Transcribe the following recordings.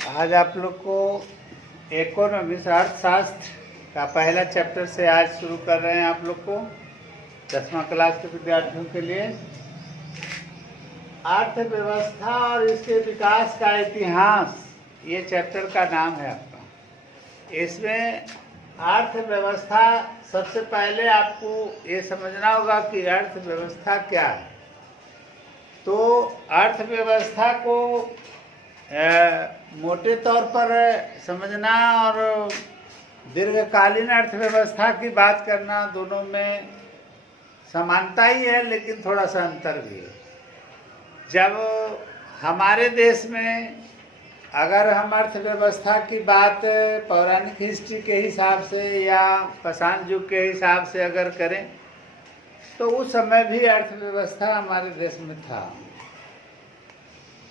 आज आप लोग को इकोनॉमिक्स अर्थशास्त्र का पहला चैप्टर से आज शुरू कर रहे हैं। आप लोग को 10वां क्लास के विद्यार्थियों के लिए अर्थव्यवस्था और इसके विकास का इतिहास, ये चैप्टर का नाम है आपका। इसमें अर्थव्यवस्था, सबसे पहले आपको ये समझना होगा कि अर्थव्यवस्था क्या है। तो अर्थव्यवस्था को मोटे तौर पर समझना और दीर्घकालीन अर्थव्यवस्था की बात करना, दोनों में समानता ही है लेकिन थोड़ा सा अंतर भी है। जब हमारे देश में अगर हम अर्थव्यवस्था की बात पौराणिक हिस्ट्री के हिसाब से या पाषाण युग के हिसाब से अगर करें तो उस समय भी अर्थव्यवस्था हमारे देश में था।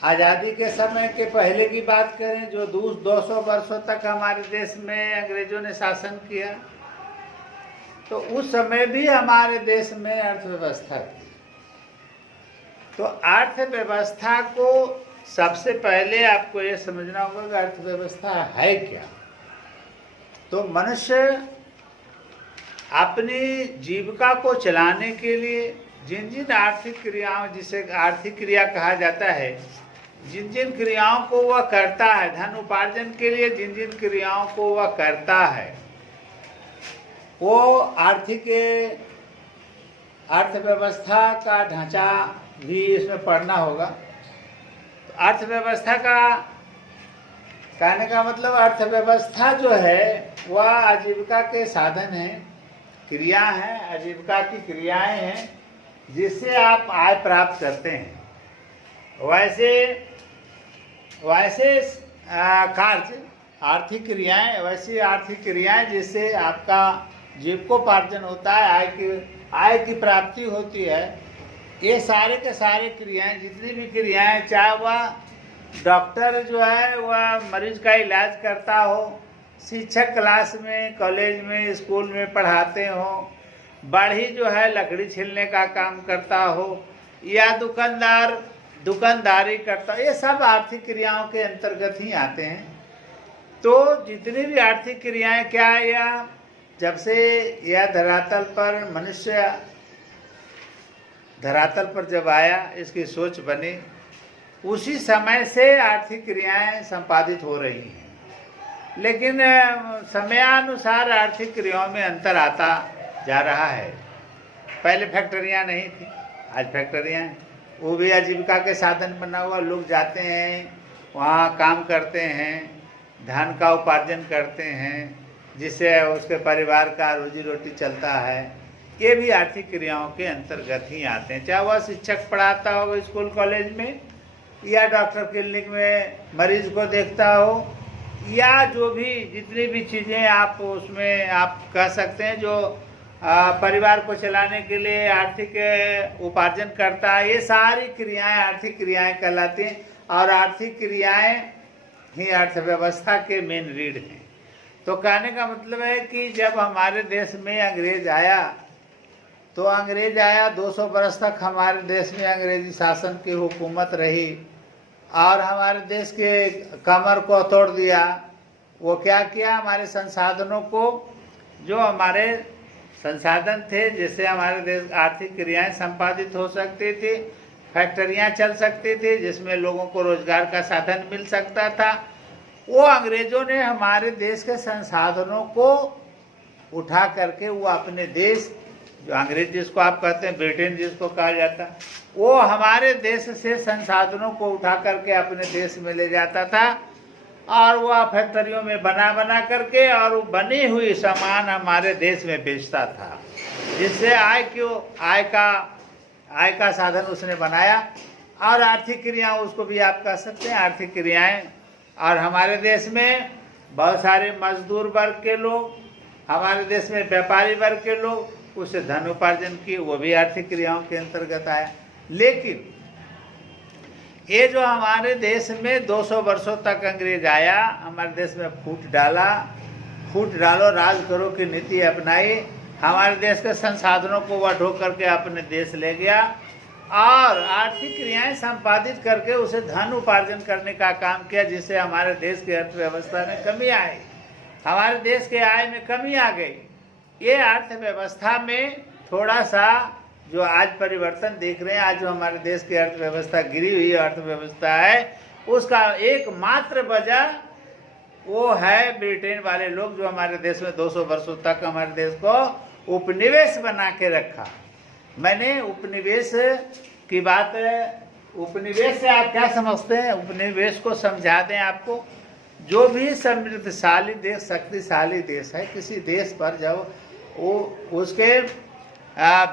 आज़ादी के समय के पहले की बात करें, जो 200 वर्षों तक हमारे देश में अंग्रेजों ने शासन किया, तो उस समय भी हमारे देश में अर्थव्यवस्था थी। तो अर्थव्यवस्था को सबसे पहले आपको ये समझना होगा कि अर्थव्यवस्था है क्या। तो मनुष्य अपनी जीविका को चलाने के लिए जिन जिन आर्थिक क्रियाओं, जिसे आर्थिक क्रिया कहा जाता है, जिन जिन क्रियाओं को वह करता है, धन उपार्जन के लिए जिन जिन क्रियाओं को वह करता है, वो अर्थव्यवस्था का ढांचा भी इसमें पढ़ना होगा। तो अर्थव्यवस्था का कहने का मतलब, अर्थव्यवस्था जो है वह आजीविका के साधन हैं, क्रिया हैं, आजीविका की क्रियाएं हैं जिससे आप आय प्राप्त करते हैं। वैसे कार्य आर्थिक क्रियाएं, वैसी आर्थिक क्रियाएं जिससे आपका जीविकोपार्जन होता है, आय की प्राप्ति होती है। ये सारे के सारे क्रियाएं, जितनी भी क्रियाएं, चाहे वह डॉक्टर जो है वह मरीज का इलाज करता हो, शिक्षक क्लास में, कॉलेज में, स्कूल में पढ़ाते हो, बढ़ई जो है लकड़ी छीलने का काम करता हो, या दुकानदार दुकानदारी करता, ये सब आर्थिक क्रियाओं के अंतर्गत ही आते हैं। तो जितनी भी आर्थिक क्रियाएं क्या है, या जब से यह धरातल पर मनुष्य धरातल पर जब आया, इसकी सोच बनी, उसी समय से आर्थिक क्रियाएं संपादित हो रही हैं। लेकिन समयानुसार आर्थिक क्रियाओं में अंतर आता जा रहा है। पहले फैक्ट्रियां नहीं थी, आज फैक्ट्रियां हैं। वो भी आजीविका के साधन बना हुआ, लोग जाते हैं वहाँ काम करते हैं, धन का उपार्जन करते हैं, जिससे उसके परिवार का रोजी रोटी चलता है। ये भी आर्थिक क्रियाओं के अंतर्गत ही आते हैं। चाहे वह शिक्षक पढ़ाता हो स्कूल कॉलेज में, या डॉक्टर क्लिनिक में मरीज को देखता हो, या जो भी जितनी भी चीज़ें आप उसमें आप कह सकते हैं जो परिवार को चलाने के लिए आर्थिक उपार्जन करता है, ये सारी क्रियाएं आर्थिक क्रियाएं कहलाती हैं। और आर्थिक क्रियाएं ही अर्थव्यवस्था के मेन रीढ़ हैं। तो कहने का मतलब है कि जब हमारे देश में अंग्रेज आया, तो अंग्रेज आया 200 वर्ष तक हमारे देश में अंग्रेजी शासन की हुकूमत रही और हमारे देश के कमर को तोड़ दिया। वो क्या किया, हमारे संसाधनों को, जो हमारे संसाधन थे जिससे हमारे देश आर्थिक क्रियाएं संपादित हो सकती थी, फैक्ट्रियां चल सकती थी जिसमें लोगों को रोजगार का साधन मिल सकता था, वो अंग्रेजों ने हमारे देश के संसाधनों को उठा करके वो अपने देश, जो अंग्रेज जिसको आप कहते हैं, ब्रिटेन जिसको कहा जाता, वो हमारे देश से संसाधनों को उठा करके अपने देश में ले जाता था और वह फैक्ट्रियों में बना करके और वो बनी हुई सामान हमारे देश में बेचता था, जिससे आय का साधन उसने बनाया। और आर्थिक क्रिया, उसको भी आप कह सकते हैं आर्थिक क्रियाएं। और हमारे देश में बहुत सारे मजदूर वर्ग के लोग, हमारे देश में व्यापारी वर्ग के लोग उससे धन उपार्जन किए, वो भी आर्थिक क्रियाओं के अंतर्गत आया। लेकिन ये जो हमारे देश में 200 वर्षों तक अंग्रेज आया, हमारे देश में फूट डालो राज करो की नीति अपनाई, हमारे देश के संसाधनों को वह ढो करके अपने देश ले गया। और आर्थिक क्रियाएं संपादित करके उसे धन उपार्जन करने का काम किया, जिससे हमारे देश की अर्थव्यवस्था में कमी आई, हमारे देश के आय में कमी आ गई। ये अर्थव्यवस्था में थोड़ा सा जो आज परिवर्तन देख रहे हैं, आज जो हमारे देश की अर्थव्यवस्था गिरी हुई अर्थव्यवस्था है, उसका एकमात्र वजह वो है ब्रिटेन वाले लोग, जो हमारे देश में 200 वर्षों तक हमारे देश को उपनिवेश बना के रखा। मैंने उपनिवेश की बात, उपनिवेश से आप क्या समझते हैं? उपनिवेश को समझा दें आपको। जो भी समृद्धशाली देश, शक्तिशाली देश है, किसी देश पर जब वो उसके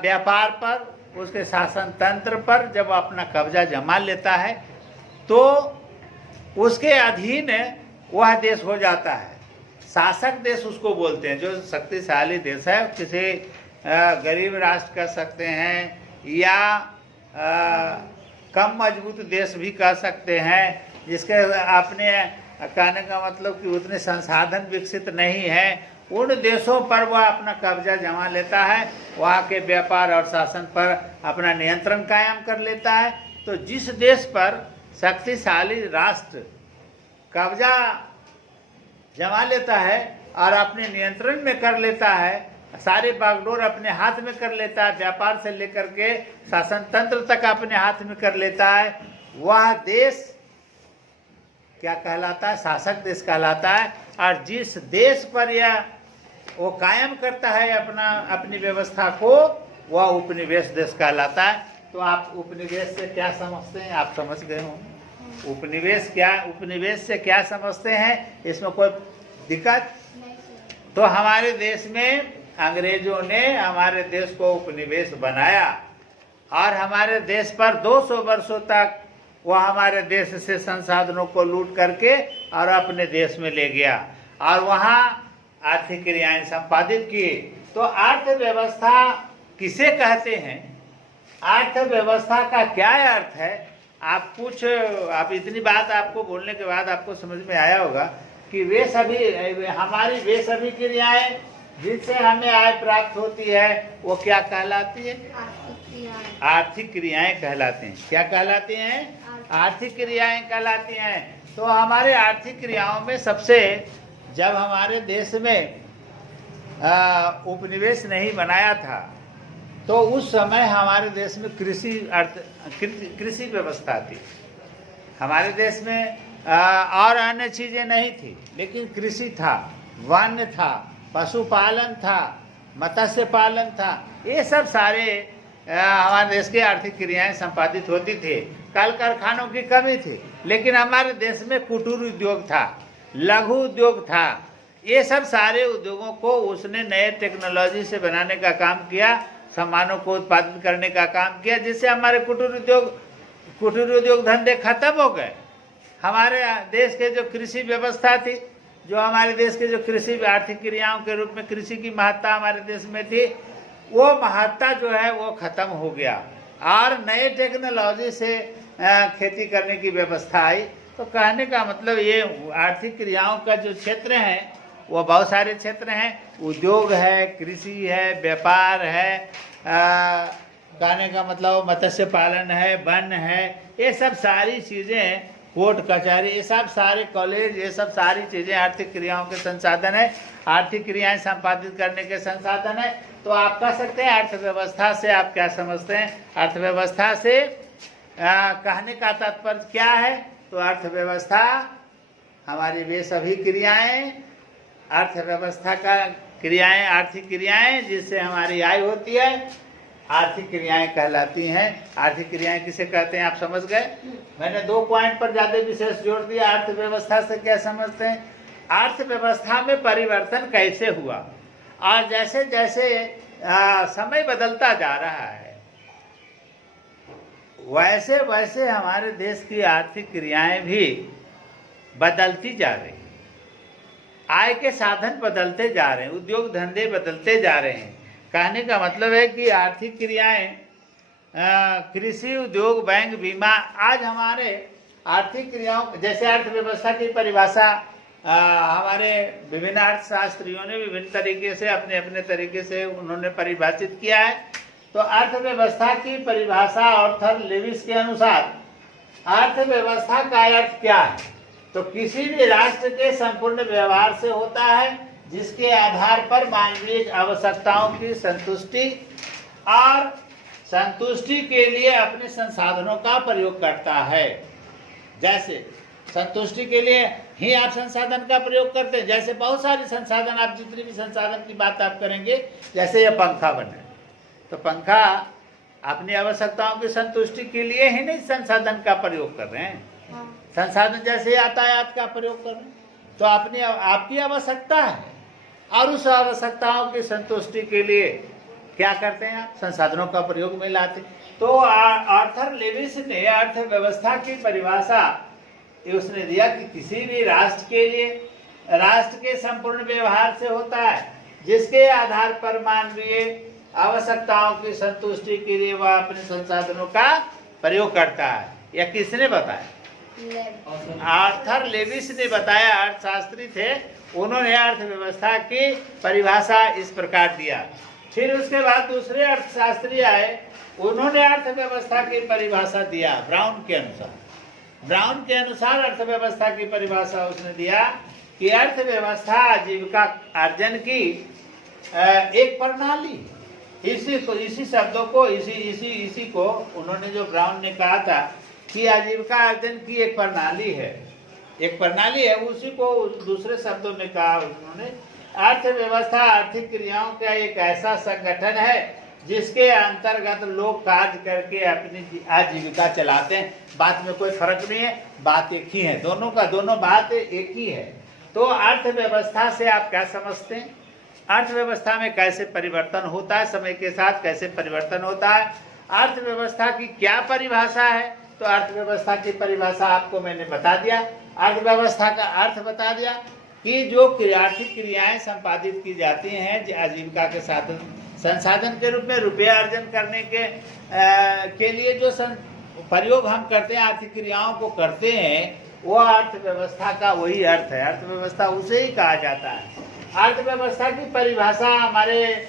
व्यापार पर, उसके शासन तंत्र पर जब अपना कब्जा जमा लेता है, तो उसके अधीन वह देश हो जाता है। शासक देश उसको बोलते हैं। जो शक्तिशाली देश है, किसी गरीब राष्ट्र कह सकते हैं, या कम मजबूत देश भी कह सकते हैं, जिसके अपने कहने का मतलब कि उतने संसाधन विकसित नहीं है, उन देशों पर वह अपना कब्जा जमा लेता है, वहाँ के व्यापार और शासन पर अपना नियंत्रण कायम कर लेता है। तो जिस देश पर शक्तिशाली राष्ट्र कब्जा जमा लेता है और अपने नियंत्रण में कर लेता है, सारे बागडोर अपने हाथ में कर लेता है, व्यापार से लेकर के शासन तंत्र तक अपने हाथ में कर लेता है, वह देश क्या कहलाता है? शासक देश कहलाता है। और जिस देश पर यह वो कायम करता है अपनी व्यवस्था को, वह उपनिवेश देश कहलाता है। तो आप उपनिवेश से क्या समझते हैं? आप समझ गए होंगे उपनिवेश से क्या समझते हैं? इसमें कोई दिक्कत? तो हमारे देश में अंग्रेजों ने हमारे देश को उपनिवेश बनाया और हमारे देश पर 200 वर्षों तक वह हमारे देश से संसाधनों को लूट करके और अपने देश में ले गया और वहाँ आर्थिक क्रियाएं संपादित की। तो अर्थव्यवस्था किसे कहते हैं? अर्थव्यवस्था का क्या अर्थ है? आप इतनी बात आपको बोलने के बाद आपको समझ में आया होगा कि वे सभी क्रियाएं जिनसे हमें आय प्राप्त होती है, वो क्या कहलाती है? आर्थिक क्रियाएं कहलाती हैं। क्या कहलाती हैं? आर्थिक क्रियाएं कहलाती हैं। तो हमारे आर्थिक क्रियाओं में सबसे, जब हमारे देश में उपनिवेश नहीं बनाया था, तो उस समय हमारे देश में कृषि व्यवस्था थी। हमारे देश में और अन्य चीजें नहीं थी, लेकिन कृषि था, वन्य था, पशुपालन था, मत्स्य पालन था। ये सब सारे हमारे देश की आर्थिक क्रियाएं संपादित होती थी। कल कारखानों की कमी थी, लेकिन हमारे देश में कुटीर उद्योग था, लघु उद्योग था। ये सब सारे उद्योगों को उसने नए टेक्नोलॉजी से बनाने का काम किया, सामानों को उत्पादित करने का काम किया, जिससे हमारे कुटीर उद्योग धंधे खत्म हो गए। हमारे देश के जो कृषि व्यवस्था थी, जो हमारे देश के जो कृषि आर्थिक क्रियाओं के रूप में कृषि की महत्ता हमारे देश में थी, वो महत्ता जो है वो खत्म हो गया और नए टेक्नोलॉजी से खेती करने की व्यवस्था आई। तो कहने का मतलब ये आर्थिक क्रियाओं का जो क्षेत्र है वो बहुत सारे क्षेत्र हैं। उद्योग है, कृषि है, व्यापार है, कहने का मतलब मत्स्य पालन है, वन है, ये सब सारी चीज़ें, कोर्ट कचहरी, ये सब सारे कॉलेज, ये सब सारी चीज़ें आर्थिक क्रियाओं के संसाधन है, आर्थिक क्रियाएं संपादित करने के संसाधन है। तो आप कह सकते हैं अर्थव्यवस्था से आप क्या समझते हैं? अर्थव्यवस्था से कहने का तात्पर्य क्या है? तो अर्थव्यवस्था हमारी वे सभी क्रियाएं, अर्थव्यवस्था का क्रियाएं, आर्थिक क्रियाएं जिससे हमारी आय होती है, आर्थिक क्रियाएं कहलाती हैं। आर्थिक क्रियाएं किसे कहते हैं आप समझ गए? मैंने 2 पॉइंट पर ज़्यादा विशेष जोर दिया। अर्थव्यवस्था से क्या समझते हैं? अर्थव्यवस्था में परिवर्तन कैसे हुआ, और जैसे जैसे समय बदलता जा रहा है, वैसे वैसे हमारे देश की आर्थिक क्रियाएं भी बदलती जा रही हैं। आय के साधन बदलते जा रहे हैं, उद्योग धंधे बदलते जा रहे हैं। कहने का मतलब है कि आर्थिक क्रियाएं, कृषि, उद्योग, बैंक, बीमा, आज हमारे आर्थिक क्रियाओं, जैसे अर्थव्यवस्था की परिभाषा हमारे विभिन्न अर्थशास्त्रियों ने विभिन्न तरीके से अपने अपने तरीके से उन्होंने परिभाषित किया है। तो अर्थव्यवस्था की परिभाषा आर्थर लेविस के अनुसार अर्थव्यवस्था का अर्थ क्या है? तो किसी भी राष्ट्र के संपूर्ण व्यवहार से होता है जिसके आधार पर मानवीय आवश्यकताओं की संतुष्टि और संतुष्टि के लिए अपने संसाधनों का प्रयोग करता है। जैसे संतुष्टि के लिए ही आप संसाधन का प्रयोग करते हैं। जैसे बहुत सारे संसाधन, आप जितने भी संसाधन की बात आप करेंगे, जैसे ये पंखा बने, तो पंखा अपनी आवश्यकताओं की संतुष्टि के लिए ही नहीं संसाधन का प्रयोग कर रहे हैं। संसाधन जैसे यातायात का प्रयोग कर रहे हैं, तो अपनी आपकी आवश्यकता है और उस आवश्यकताओं की संतुष्टि के लिए क्या करते हैं आप? संसाधनों का प्रयोग में लाते। तो आर्थर लेविस ने अर्थव्यवस्था की परिभाषा उसने दिया कि किसी भी राष्ट्र के लिए, राष्ट्र के संपूर्ण व्यवहार से होता है जिसके आधार पर मानवीय आवश्यकताओं की संतुष्टि के लिए वह अपने संसाधनों का प्रयोग करता है। यह किसने बताया? आर्थर लेविस ने बताया। अर्थशास्त्री थे, उन्होंने अर्थव्यवस्था की परिभाषा इस प्रकार दिया। फिर उसके बाद दूसरे अर्थशास्त्री आए, उन्होंने अर्थव्यवस्था की परिभाषा दिया ब्राउन के अनुसार। ब्राउन के अनुसार अर्थव्यवस्था की परिभाषा उसने दिया कि अर्थव्यवस्था आजीविका अर्जन की एक प्रणाली। इसी शब्दों को इसी को उन्होंने, जो ब्राउन ने कहा था कि आजीविका अर्जन की एक प्रणाली है, एक प्रणाली है, उसी को दूसरे शब्दों में कहा उन्होंने। अर्थव्यवस्था आर्थिक क्रियाओं का एक ऐसा संगठन है जिसके अंतर्गत लोग कार्य करके अपनी आजीविका चलाते हैं। बात में कोई फर्क नहीं है, बात एक ही है, दोनों बात एक ही है। तो अर्थव्यवस्था से आप क्या समझते हैं? अर्थव्यवस्था में कैसे परिवर्तन होता है, समय के साथ कैसे परिवर्तन होता है, अर्थव्यवस्था की क्या परिभाषा है? तो अर्थव्यवस्था की परिभाषा आपको मैंने बता दिया। अर्थव्यवस्था का अर्थ बता दिया कि जो आर्थिक क्रियाएं संपादित की जाती हैं आजीविका के साधन, संसाधन के रूप में रुपया अर्जन करने के लिए जो प्रयोग हम करते हैं, आर्थिक क्रियाओं को करते हैं, वो अर्थव्यवस्था का वही अर्थ है। अर्थव्यवस्था उसे ही कहा जाता है। अर्थव्यवस्था की परिभाषा हमारे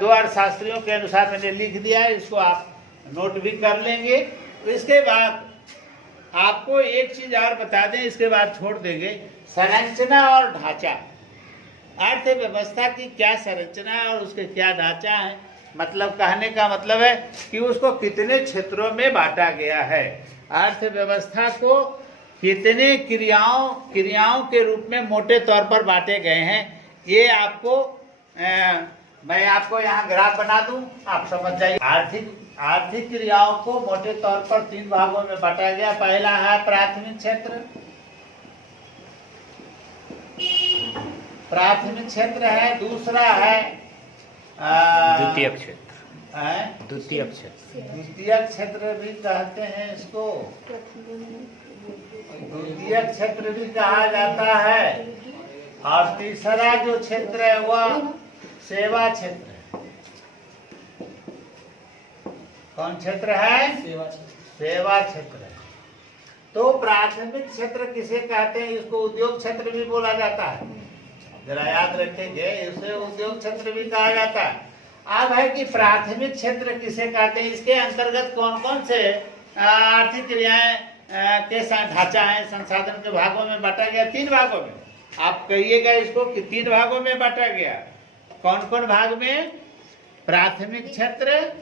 दो अर्थशास्त्रियों के अनुसार मैंने लिख दिया है, इसको आप नोट भी कर लेंगे। इसके बाद आपको एक चीज और बता दें, इसके बाद छोड़ देंगे, संरचना और ढांचा। अर्थव्यवस्था की क्या संरचना है और उसके क्या ढांचा है? मतलब कहने का मतलब है कि उसको कितने क्षेत्रों में बांटा गया है, अर्थव्यवस्था को कितने क्रियाओं के रूप में मोटे तौर पर बांटे गए हैं। ये आपको मैं आपको यहाँ ग्राफ बना दूं, आप समझ जाइए। आर्थिक क्रियाओं को मोटे तौर पर 3 भागों में बांटा गया। पहला है प्राथमिक क्षेत्र है, दूसरा है द्वितीय क्षेत्र भी कहते हैं इसको, द्वितीय क्षेत्र भी कहा जाता है, और तीसरा जो क्षेत्र है वह सेवा क्षेत्र है। कौन क्षेत्र है? सेवा क्षेत्र है। तो प्राथमिक क्षेत्र किसे कहते हैं? इसको उद्योग क्षेत्र भी बोला जाता है, जरा याद रखेंगे, इसे उद्योग क्षेत्र भी कहा जाता है। अब है कि प्राथमिक क्षेत्र किसे कहते हैं, इसके अंतर्गत कौन कौन से आर्थिक क्रियाएं के ढांचा है, संसाधन के भागों में बांटा गया? 3 भागों में। आप कहिएगा इसको कि 3 भागों में बांटा गया। कौन कौन भाग में? प्राथमिक क्षेत्र,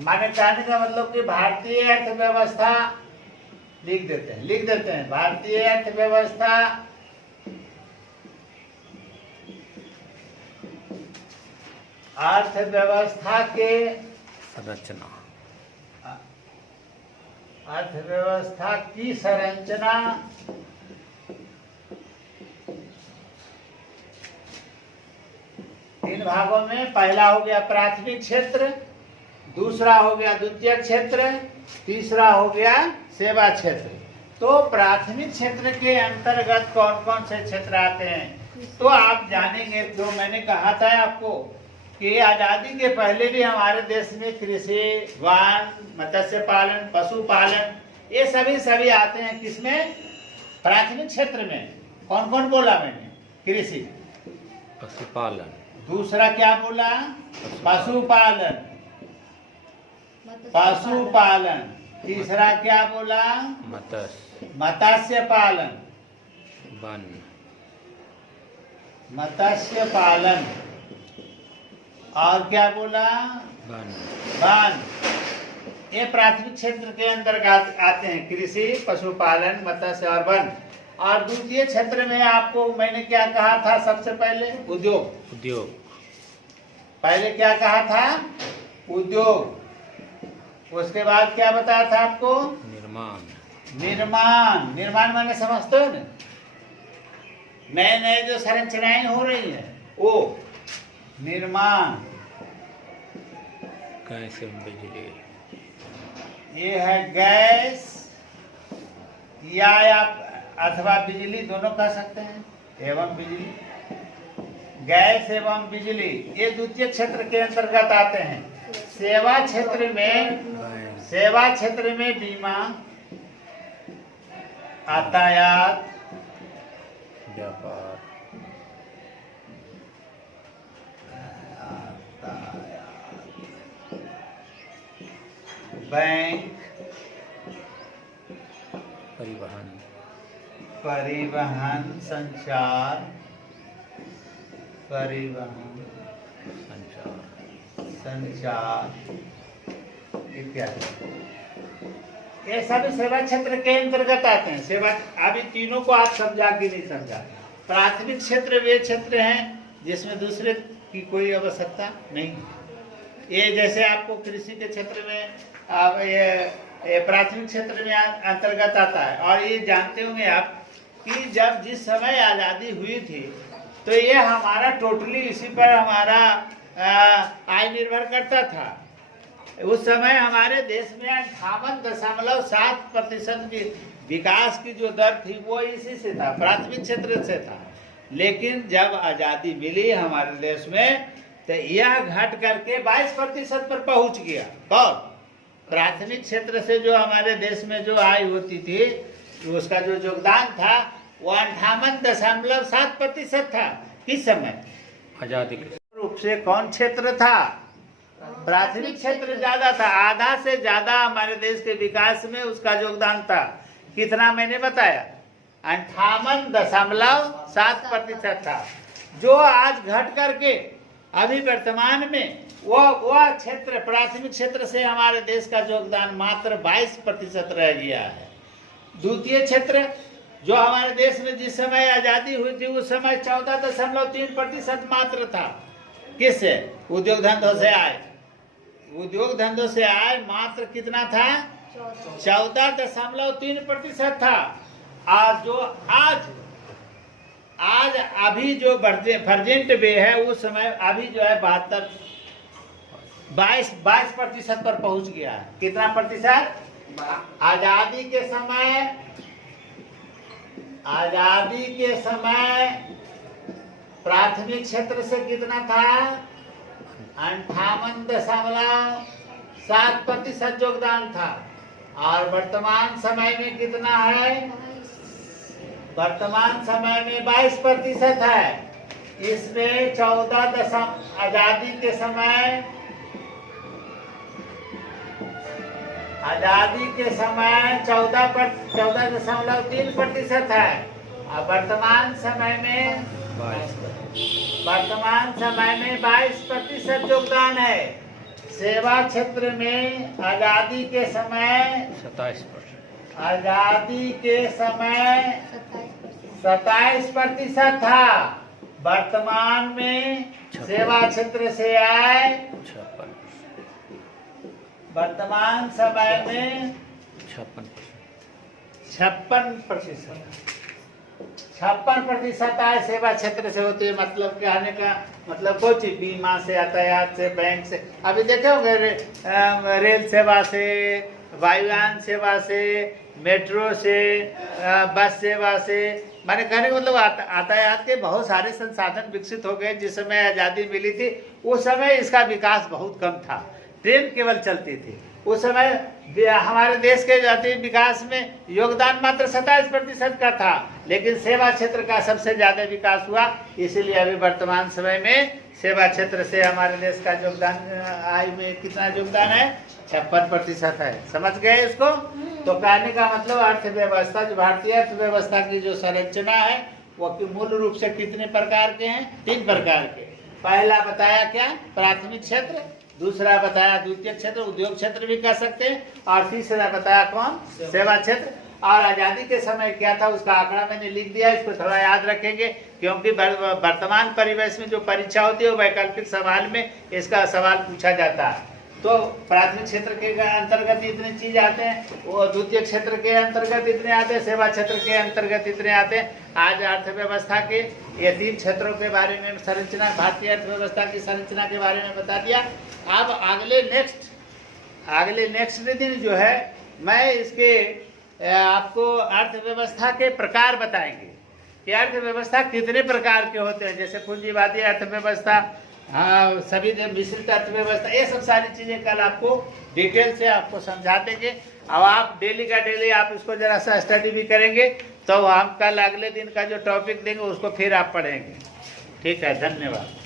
माने कहने का मतलब कि भारतीय अर्थव्यवस्था लिख देते हैं भारतीय अर्थव्यवस्था, अर्थव्यवस्था के संरचना, अर्थव्यवस्था की संरचना, तीन भागों में। पहला हो गया प्राथमिक क्षेत्र, दूसरा हो गया द्वितीय क्षेत्र, तीसरा हो गया सेवा क्षेत्र। तो प्राथमिक क्षेत्र के अंतर्गत कौन कौन से क्षेत्र आते हैं? तो आप जानेंगे, जो मैंने कहा था आपको कि आजादी के पहले भी हमारे देश में कृषि, वन, मत्स्य पालन, पशुपालन, ये सभी आते हैं। किसमें? प्राथमिक क्षेत्र में। कौन कौन बोला मैंने? कृषि, पशुपालन, दूसरा क्या बोला? पशुपालन, पशुपालन। तीसरा क्या बोला? मत्स्य मत्स्य पालन। वन मत्स्य पालन। और क्या बोला? One one. ये प्राथमिक क्षेत्र के अंतर्गत आते हैं, कृषि, पशुपालन, मत्स्य और वन। और द्वितीय क्षेत्र में आपको मैंने क्या कहा था? सबसे पहले उद्योग। उद्योग पहले क्या कहा था? उद्योग। उसके बाद क्या बताया था आपको? निर्माण। निर्माण। निर्माण माने समझते हो ना? नए नए जो संरचनाएं हो रही है वो निर्माण। गैस एवं बिजली। ये है गैस या आप अथवा बिजली दोनों कह सकते हैं, एवं बिजली। गैस एवं बिजली ये द्वितीय क्षेत्र के अंतर्गत आते हैं। सेवा क्षेत्र में बीमा, यातायात, व्यापार, बैंक, परिवहन, संचार, इत्यादि। ये सभी सेवा क्षेत्र के अंतर्गत आते हैं। सेवा, अभी तीनों को आप समझा कि नहीं समझा? प्राथमिक क्षेत्र वे क्षेत्र हैं जिसमें दूसरे की कोई आवश्यकता नहीं। ये जैसे आपको कृषि के क्षेत्र में ये प्राथमिक क्षेत्र में अंतर्गत आता है। और ये जानते होंगे आप कि जब जिस समय आज़ादी हुई थी तो ये हमारा टोटली इसी पर हमारा आय निर्भर करता था। उस समय हमारे देश में 58.7% की विकास की जो दर थी वो इसी से था, प्राथमिक क्षेत्र से था। लेकिन जब आज़ादी मिली हमारे देश में तो यह घट करके 22% पर पहुंच गया। कौन? प्राथमिक क्षेत्र से जो हमारे देश में जो आय होती थी उसका जो योगदान था वो 58.7% था। किस समय? आजादी रूप से कौन क्षेत्र था? प्राथमिक क्षेत्र ज्यादा था। आधा से ज्यादा हमारे देश के विकास में उसका योगदान था। कितना मैंने बताया? 58.7% था, जो आज घट करके अभी वर्तमान में वह क्षेत्र प्राथमिक क्षेत्र से हमारे देश का योगदान मात्र 22% रह गया है। द्वितीय क्षेत्र जो हमारे देश में जिस समय आजादी हुई थी उस समय 14.3% मात्र था। किससे? उद्योग धंधों से आए। उद्योग धंधों से आए मात्र कितना था? 14.3% था। आज जो आज अभी जो प्रेजेंट वे है उस समय अभी जो है 22% पर पहुंच गया है। कितना प्रतिशत? आजादी के समय प्राथमिक क्षेत्र से कितना था? 58.7% योगदान था। और वर्तमान समय में कितना है? वर्तमान समय में 22% है। इसमें 14 आजादी के समय 14.3% है। और वर्तमान समय में 22% योगदान है। सेवा क्षेत्र में आजादी के समय 27% था। वर्तमान में सेवा क्षेत्र से आए वर्तमान समय में 56% आय सेवा क्षेत्र से होती है। मतलब कहने का मतलब कुछ बीमा से, यातायात से, बैंक से। अभी देखे होंगे रेल सेवा से, वायुयान सेवा से, मेट्रो से, बस सेवा से। मैंने कहने का मतलब यातायात के बहुत सारे संसाधन विकसित हो गए। जिस समय आज़ादी मिली थी उस समय इसका विकास बहुत कम था। ट्रेन केवल चलती थी। उस समय हमारे देश के जातीय विकास में योगदान मात्र 27% का था, लेकिन सेवा क्षेत्र का सबसे ज्यादा विकास हुआ। इसीलिए अभी वर्तमान समय में सेवा क्षेत्र से हमारे देश का योगदान आय में कितना योगदान है, 56% है। समझ गए इसको? तो कहने का मतलब अर्थव्यवस्था, जो भारतीय अर्थव्यवस्था की जो संरचना है वो मूल रूप से कितने प्रकार के हैं? 3 प्रकार के। पहला बताया क्या? प्राथमिक क्षेत्र। दूसरा बताया द्वितीय क्षेत्र, उद्योग क्षेत्र भी कह सकते हैं। और तीसरा बताया कौन? सेवा क्षेत्र। और आज़ादी के समय क्या था उसका आंकड़ा मैंने लिख दिया, इसको थोड़ा याद रखेंगे, क्योंकि वर्तमान परिवेश में जो परीक्षा होती है वो वैकल्पिक सवाल में इसका सवाल पूछा जाता है। तो प्राथमिक क्षेत्र के अंतर्गत इतने चीज आते हैं, वो द्वितीय क्षेत्र के अंतर्गत इतने आते हैं, सेवा क्षेत्र के अंतर्गत इतने आते हैं। आज अर्थव्यवस्था के ये 3 क्षेत्रों के बारे में संरचना, भारतीय अर्थव्यवस्था की संरचना के बारे में बता दिया। अब अगले नेक्स्ट दिन जो है मैं इसके आपको अर्थव्यवस्था के प्रकार बताएंगे कि अर्थव्यवस्था कितने प्रकार के होते हैं, जैसे पूंजीवादी अर्थव्यवस्था, हाँ, सभी मिश्रित अर्थव्यवस्था, ये सब सारी चीजें कल आपको डिटेल से आपको समझा देंगे। अब आप डेली का डेली आप इसको जरा सा स्टडी भी करेंगे तो हम कल अगले दिन का जो टॉपिक देंगे उसको फिर आप पढ़ेंगे। ठीक है, धन्यवाद।